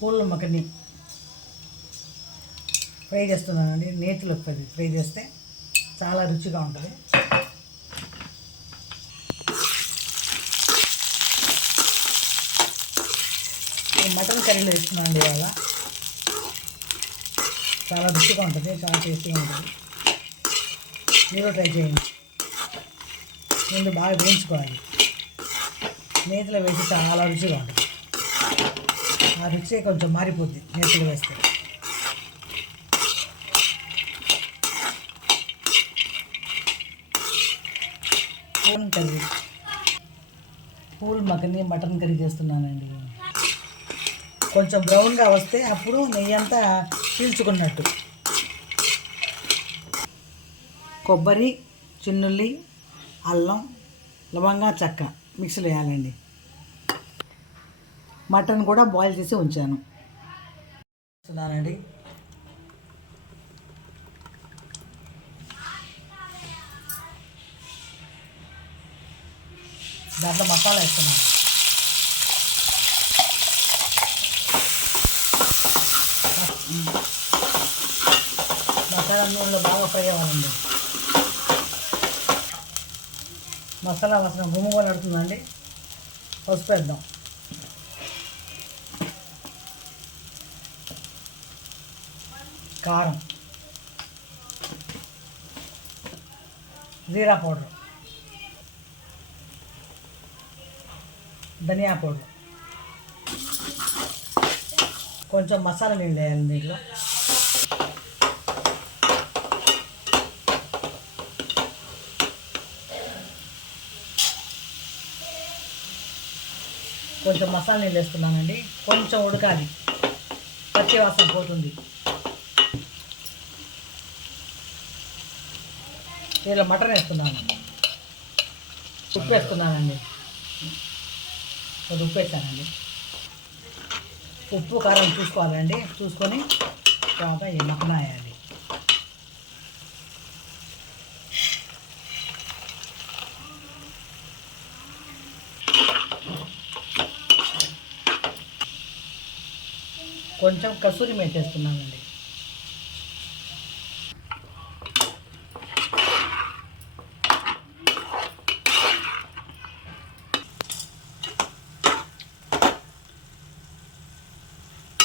పూల మకని ఫ్రై చేస్తున్నానండి. నేతిలో ఫ్రై చేస్తే చాలా రుచిగా ఉంటుంది. మటన్ కర్రీలో వేస్తున్నానండి ఇవాళ. చాలా రుచిగా ఉంటుంది, చాలా టేస్టీగా ఉంటుంది. మీరు ట్రై చేయండి. ముందు బాగా వేయించుకోవాలి. నేతిలో వేసి చాలా రుచిగా ఉంటుంది. ఆ రుచి కొంచెం మారిపోద్ది నేతిలో వేస్తే. కర్రీ పూల్ మకని మటన్ కర్రీ చేస్తున్నానండి. కొంచెం బ్రౌన్గా వస్తే అప్పుడు నెయ్యి అంతా పీల్చుకున్నట్టు. కొబ్బరి, చిన్నుల్లి, అల్లం, లవంగా, చెక్క మిక్సీలో వేయాలండి. మటన్ కూడా బాయిల్ చేసి ఉంచాను. వేస్తున్నానండి. దాంట్లో మసాలా వేస్తున్నాను. మసాలా నూనెలో బాగా ఫ్రై అవ్వాలండి. మసాలా వాసన గుమ్ముగా నడుతుందండి. పసుపు వేద్దాం. కారం, జీరా పౌడర్, ధనియా పౌడర్, కొంచెం మసాలా నీళ్ళు వేయాలి దీంట్లో. కొంచెం మసాలా నీళ్ళు వేస్తున్నానండి. కొంచెం ఉడకాలి, పచ్చి వాసన పోతుంది. దీనిలో మటన్ వేస్తున్నాను. ఉప్పు వేస్తున్నానండి. కొద్ది ఉప్పు వేసానండి. ఉప్పు కారం చూసుకోవాలండి. చూసుకొని తర్వాత ఈ మటన్ వేయాలి. కొంచెం కసూరి మేతి వేస్తున్నానండి.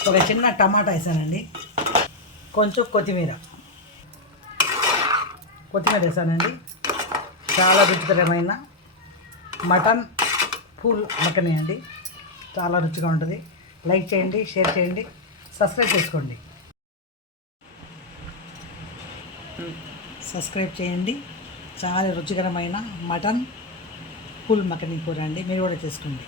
ఒక చిన్న టమాటా వేసానండి. కొంచెం కొత్తిమీర వేసానండి. చాలా రుచికరమైన మటన్ పూల్ మకని అండి. చాలా రుచిగా ఉంటుంది. లైక్ చేయండి, షేర్ చేయండి, సబ్స్క్రైబ్ చేసుకోండి. సబ్స్క్రైబ్ చేయండి. చాలా రుచికరమైన మటన్ పూల్ మకని కూర అండి. మీరు కూడా చేసుకోండి.